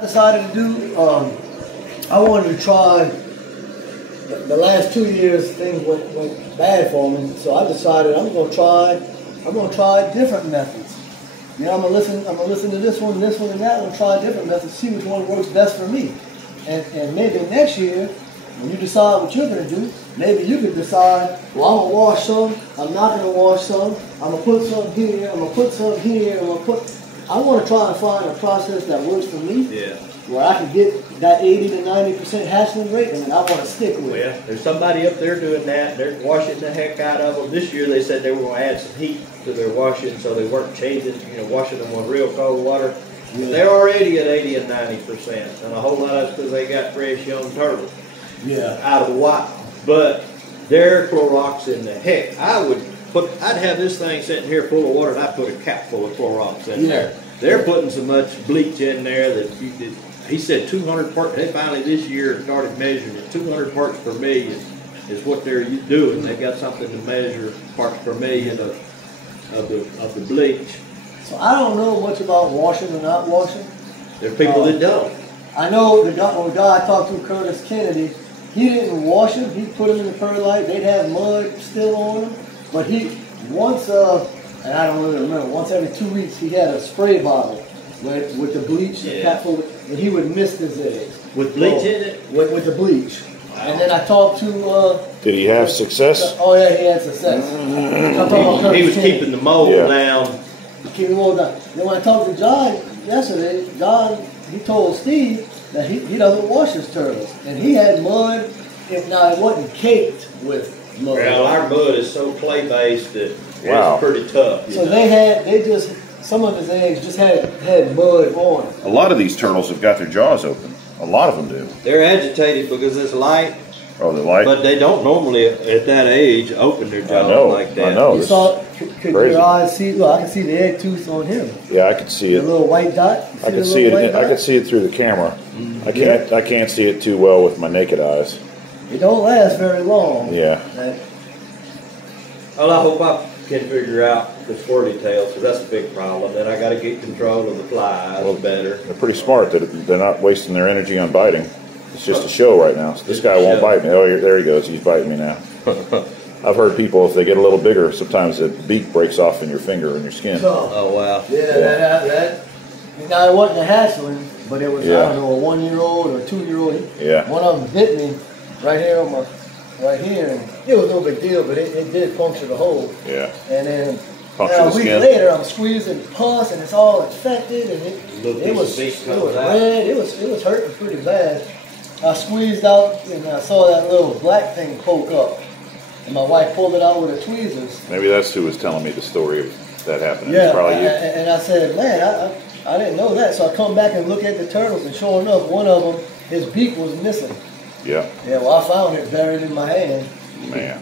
Decided to do, I wanted to try, the last 2 years things went bad for me, so I decided I'm gonna try different methods. You know, I'm gonna listen to this one, and that, I'm gonna try different methods, see which one works best for me. And maybe next year, when you decide what you're gonna do, maybe you could decide, well, I'm gonna wash some, I'm not gonna wash some, I'm gonna put some here, I'm gonna put some here, I want to try and find a process that works for me, where I can get that 80 to 90% hatchling rate, and I want to stick with it. Well, there's somebody up there doing that. They're washing the heck out of them. This year they said they were going to add some heat to their washing, so they weren't changing, washing them with real cold water. Yeah. They're already at 80 and 90%, and a whole lot of it's because they got fresh young turtles out of the wild. But they're Clorox in the heck. I'd have this thing sitting here full of water, and I'd put a cap full of Clorox in there. They're putting so much bleach in there that he said 200 parts. They finally this year started measuring it. 200 parts per million is what they're doing. They got something to measure parts per million of the bleach. So I don't know much about washing or not washing. There are people that don't. I know the guy I talked to, Curtis Kennedy, he didn't wash them. He put them in the perlite. They'd have mud still on them. But and I don't really remember, once every 2 weeks he had a spray bottle with the bleach, the cap full, and he would mist his eggs. With bleach in it? With the bleach. Wow. And then I talked to... Did he have success? Oh yeah, he had success. He was keeping the mold down. Keeping the mold down. Then when I talked to John yesterday, he told Steve that he doesn't wash his turtles. And he had mud, now it wasn't caked with mud. Well, our mud is so clay-based that it's pretty tough. So some of his eggs just had mud on it. A lot of these turtles have got their jaws open. A lot of them do. They're agitated because it's light. Oh, they're light? But they don't normally, at that age, open their jaws like that. I know. Could your eyes see? Look, I can see the egg tooth on him. Yeah, I can see it. The little white dot. I can see it. I can see it through the camera. I can't see it too well with my naked eyes. It don't last very long. Yeah. Well, I hope I can figure out the swirly tails, because that's a big problem. Then I got to get control of the flies better. They're pretty smart that they're not wasting their energy on biting. It's just a show right now. So this guy won't bite me. Oh, there he goes. He's biting me now. I've heard people, if they get a little bigger, sometimes the beak breaks off in your finger and your skin. Oh, wow. Yeah, now it wasn't a hatchling, but it was, I don't know, a 1-year-old or a 2-year-old. Yeah. One of them bit me right here on right here, and it was no big deal, but it did puncture the hole. Yeah. And then a week later, I'm squeezing pus, and it's all infected, and it was red. It was hurting pretty bad. I squeezed out, and I saw that little black thing poke up, and my wife pulled it out with her tweezers. Maybe that's who was telling me the story of that happening. Yeah, it's probably you. And I said, man, I didn't know that, so I come back and look at the turtles, and sure enough, one of them, his beak was missing. Yeah. Yeah, well, I found it buried in my hand. Man.